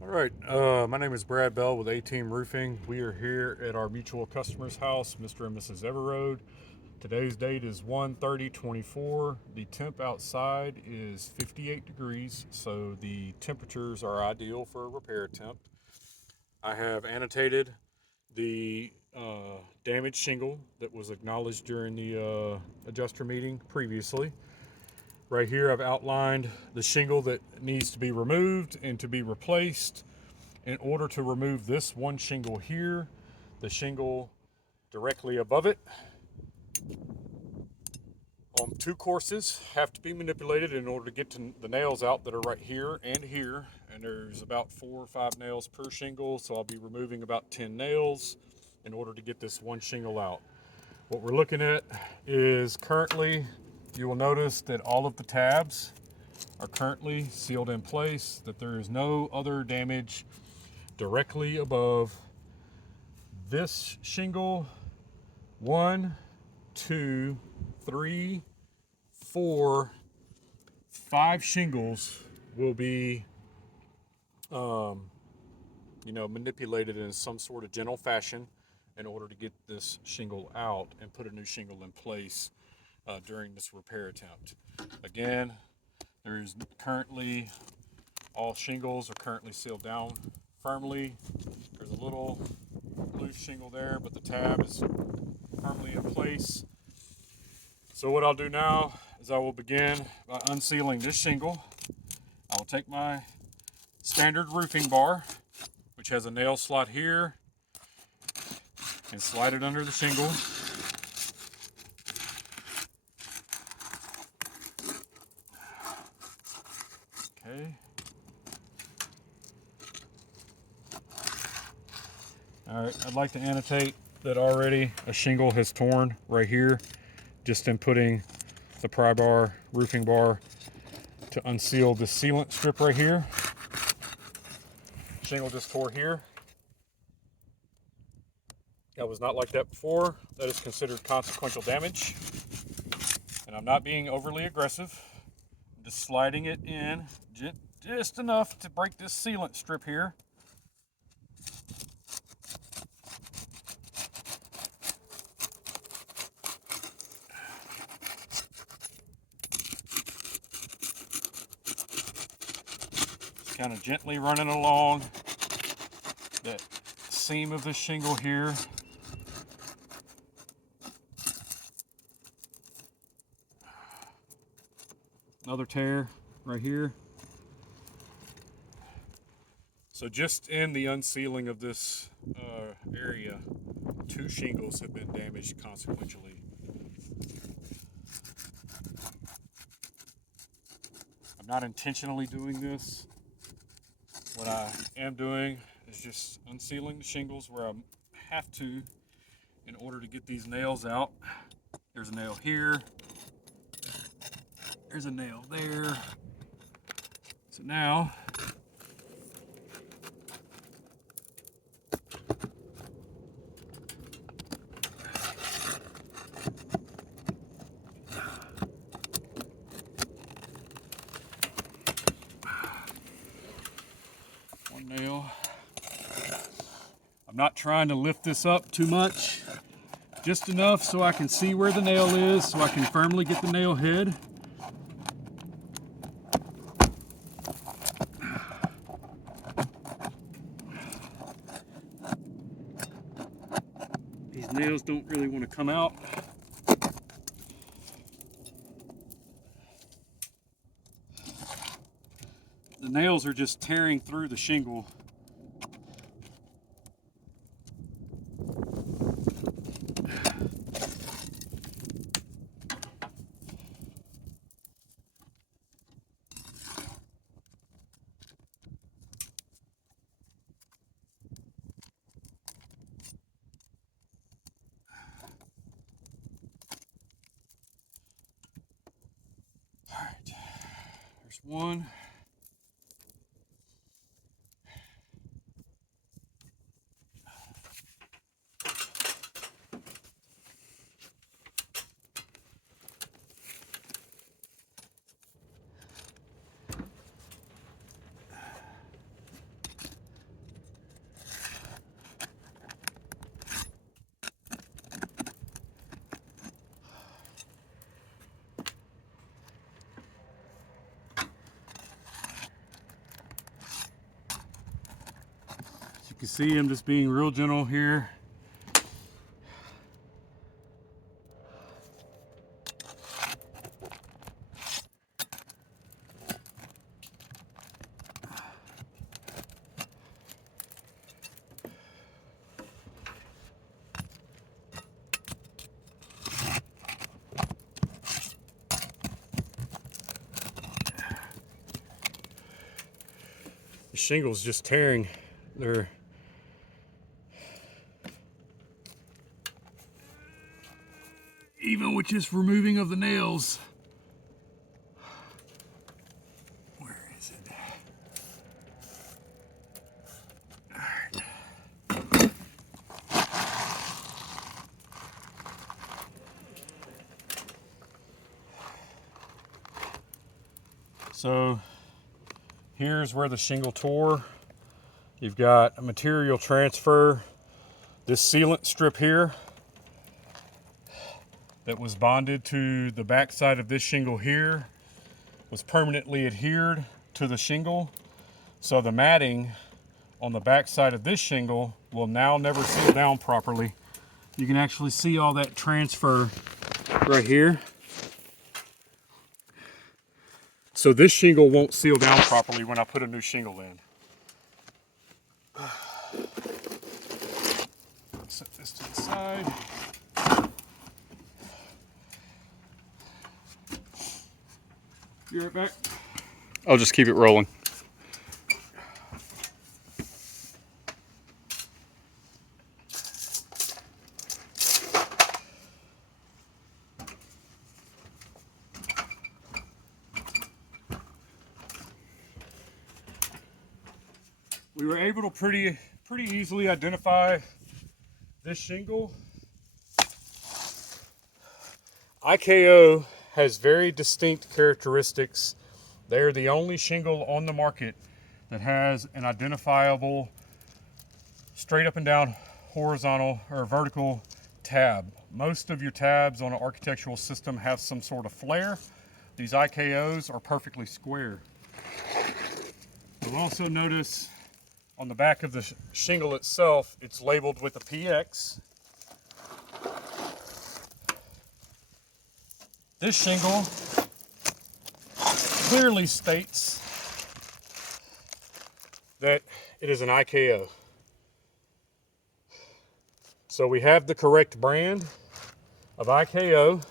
All right, my name is Brad Bell with A-Team Roofing. We are here at our mutual customer's house, Mr. and Mrs. Everode. Today's date is 1/30/24. The temp outside is 58 degrees, so the temperatures are ideal for a repair attempt. I have annotated the damaged shingle that was acknowledged during the adjuster meeting previously. Right here, I've outlined the shingle that needs to be removed and to be replaced. In order to remove this one shingle here, the shingle directly above it, two courses have to be manipulated in order to get to the nails out that are right here and here. And there's about 4 or 5 nails per shingle, so I'll be removing about 10 nails in order to get this one shingle out. What we're looking at is currently, you will notice that all of the tabs are currently sealed in place, that there is no other damage directly above this shingle. 1, 2, 3, 4, 5 shingles will be manipulated in some sort of gentle fashion in order to get this shingle out and put a new shingle in place during this repair attempt. Again, there's currently, all shingles are currently sealed down firmly. There's a little loose shingle there, but the tab is firmly in place. So what I'll do now is I will begin by unsealing this shingle. I will take my standard roofing bar, which has a nail slot here, and slide it under the shingle. Okay. All right, I'd like to annotate that already a shingle has torn right here just in putting the pry bar, roofing bar, to unseal the sealant strip right here. Shingle just tore here. That was not like that before. That is considered consequential damage. And I'm not being overly aggressive. I'm just sliding it in just enough to break this sealant strip here. Just kind of gently running along that seam of the shingle here. Another tear right here. So just in the unsealing of this area, 2 shingles have been damaged consequentially. I'm not intentionally doing this. What I am doing is just unsealing the shingles where I have to in order to get these nails out. There's a nail here. There's a nail there. So now, one nail. I'm not trying to lift this up too much, just enough so I can see where the nail is, so I can firmly get the nail head. These nails don't really want to come out. The nails are just tearing through the shingle. All right, there's one. You can see I'm just being real gentle here. The shingle's just tearing. They're even with just removing of the nails. Where is it? All right. So here's where the shingle tore. You've got a material transfer. This sealant strip here that was bonded to the back side of this shingle here was permanently adhered to the shingle. So the matting on the back side of this shingle will now never seal down properly. You can actually see all that transfer right here. So this shingle won't seal down properly when I put a new shingle in. Set this to the side. Be right back. I'll just keep it rolling. We were able to pretty easily identify this shingle. IKO has very distinct characteristics. They're the only shingle on the market that has an identifiable straight up and down horizontal or vertical tab. Most of your tabs on an architectural system have some sort of flare. These IKOs are perfectly square. You'll also notice on the back of the shingle itself, it's labeled with a PX. This shingle clearly states that it is an IKO. So we have the correct brand of IKO.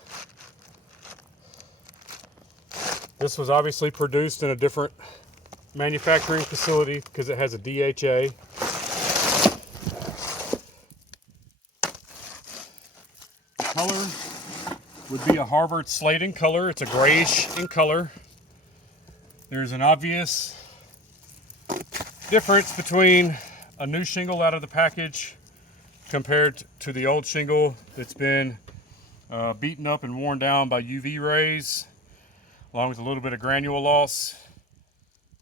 This was obviously produced in a different manufacturing facility because it has a DHA. The color would be a Harvard slate in color. It's a grayish in color. There's an obvious difference between a new shingle out of the package compared to the old shingle that's been beaten up and worn down by UV rays, along with a little bit of granule loss.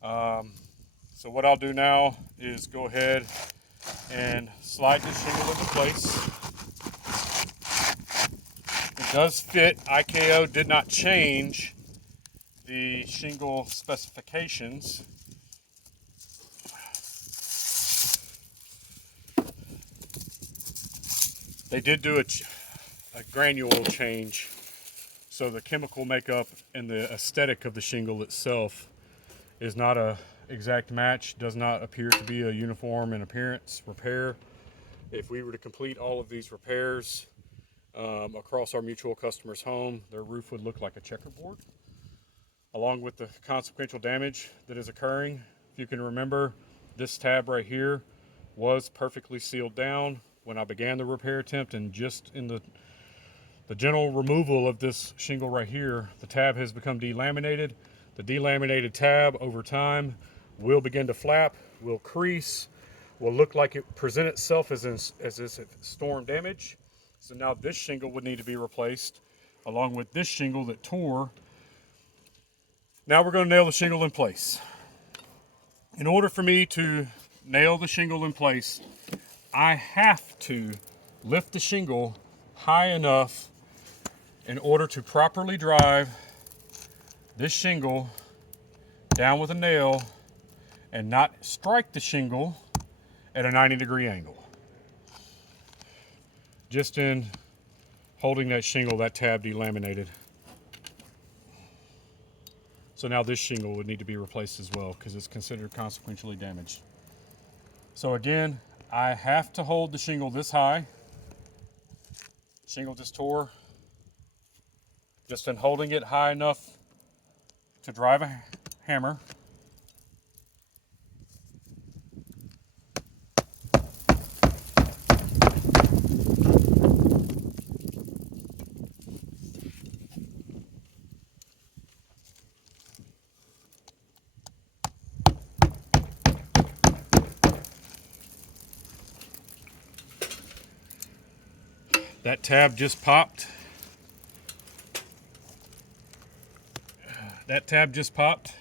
So what I'll do now is go ahead and slide this shingle into place. It does fit. IKO did not change the shingle specifications. They did do a granule change, so the chemical makeup and the aesthetic of the shingle itself is not a exact match, does not appear to be a uniform in appearance repair. If we were to complete all of these repairs across our mutual customer's home, their roof would look like a checkerboard, along with the consequential damage that is occurring. If you can remember, this tab right here was perfectly sealed down when I began the repair attempt, and just in the general removal of this shingle right here, the tab has become delaminated. The delaminated tab over time will begin to flap, will crease, will look like it present itself as if storm damage. So now this shingle would need to be replaced along with this shingle that tore. Now we're going to nail the shingle in place. In order for me to nail the shingle in place, I have to lift the shingle high enough in order to properly drive this shingle down with a nail and not strike the shingle at a 90-degree angle. Just in holding that shingle, that tab delaminated. So now this shingle would need to be replaced as well because it's considered consequentially damaged. So again, I have to hold the shingle this high. Shingle just tore. Just in holding it high enough to drive a hammer. That tab just popped. That tab just popped.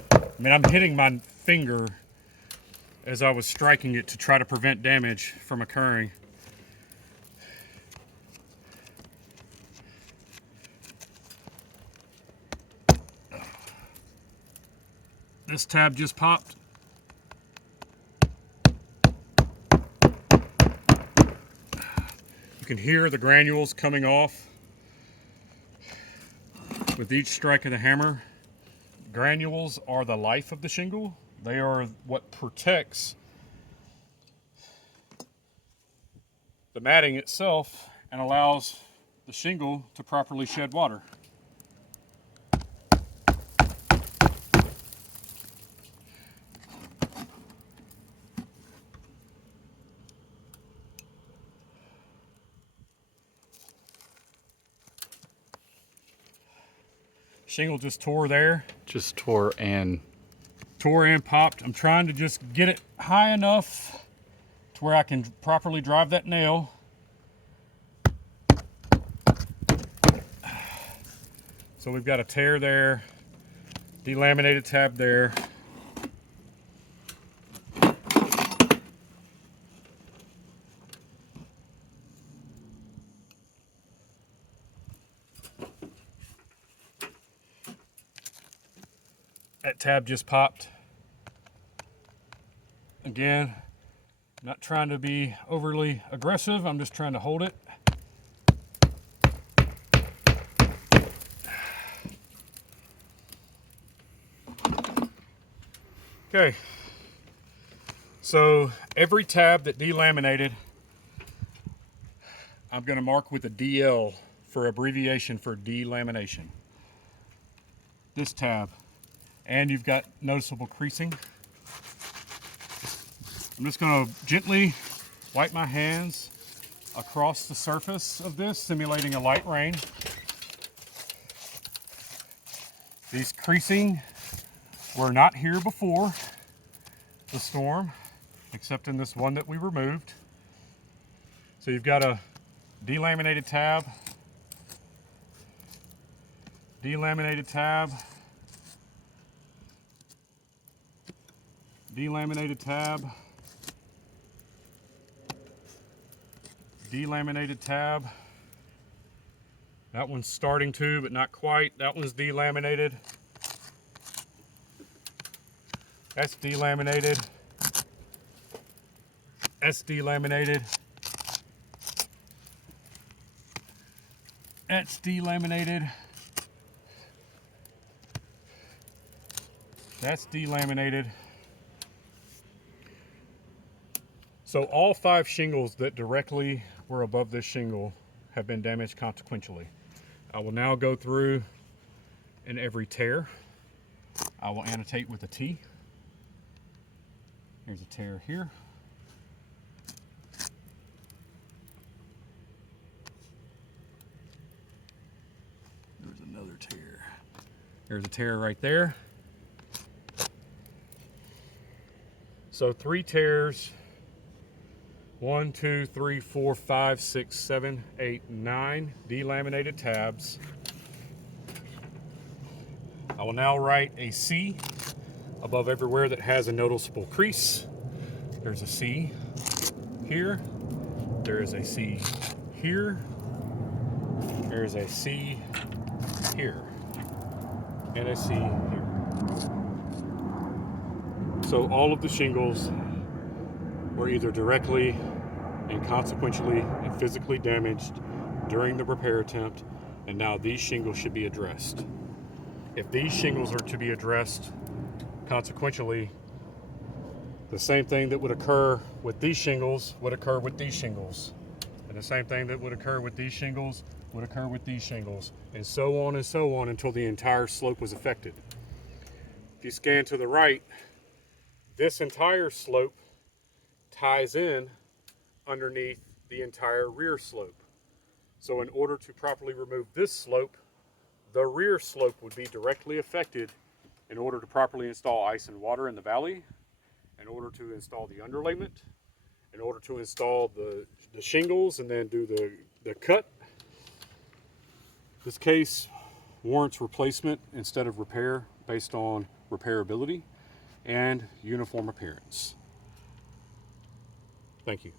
I mean, I'm hitting my finger as I was striking it to try to prevent damage from occurring. This tab just popped. You can hear the granules coming off with each strike of the hammer. Granules are the life of the shingle. They are what protects the matting itself and allows the shingle to properly shed water. Shingle just tore there. Just tore and Popped. I'm trying to just get it high enough to where I can properly drive that nail. So we've got a tear there, delaminated tab there. That tab just popped. Again, not trying to be overly aggressive, I'm just trying to hold it. Okay, so every tab that delaminated, I'm going to mark with a DL for abbreviation for delamination. This tab, and you've got noticeable creasing. I'm just going to gently wipe my hands across the surface of this, simulating a light rain. These creasing were not here before the storm, except in this one that we removed. So you've got a delaminated tab, delaminated tab, delaminated tab, delaminated tab. That one's starting to, but not quite. That one's delaminated. That's delaminated. That's delaminated. That's delaminated. That's delaminated. So all 5 shingles that directly were above this shingle have been damaged consequentially. I will now go through in every tear. I will annotate with a T. Here's a tear here. There's another tear. There's a tear right there. So 3 tears. 1, 2, 3, 4, 5, 6, 7, 8, 9 delaminated tabs. I will now write a C above everywhere that has a noticeable crease. There's a C here. There is a C here. There's a C here. And a C here. So all of the shingles were either directly and consequentially and physically damaged during the repair attempt, and now these shingles should be addressed. If these shingles are to be addressed consequentially, the same thing that would occur with these shingles would occur with these shingles. And the same thing that would occur with these shingles would occur with these shingles, and so on until the entire slope was affected. If you scan to the right, this entire slope ties in underneath the entire rear slope. So in order to properly remove this slope, the rear slope would be directly affected in order to properly install ice and water in the valley, in order to install the underlayment, in order to install the shingles and then do the cut. This case warrants replacement instead of repair based on repairability and uniform appearance. Thank you.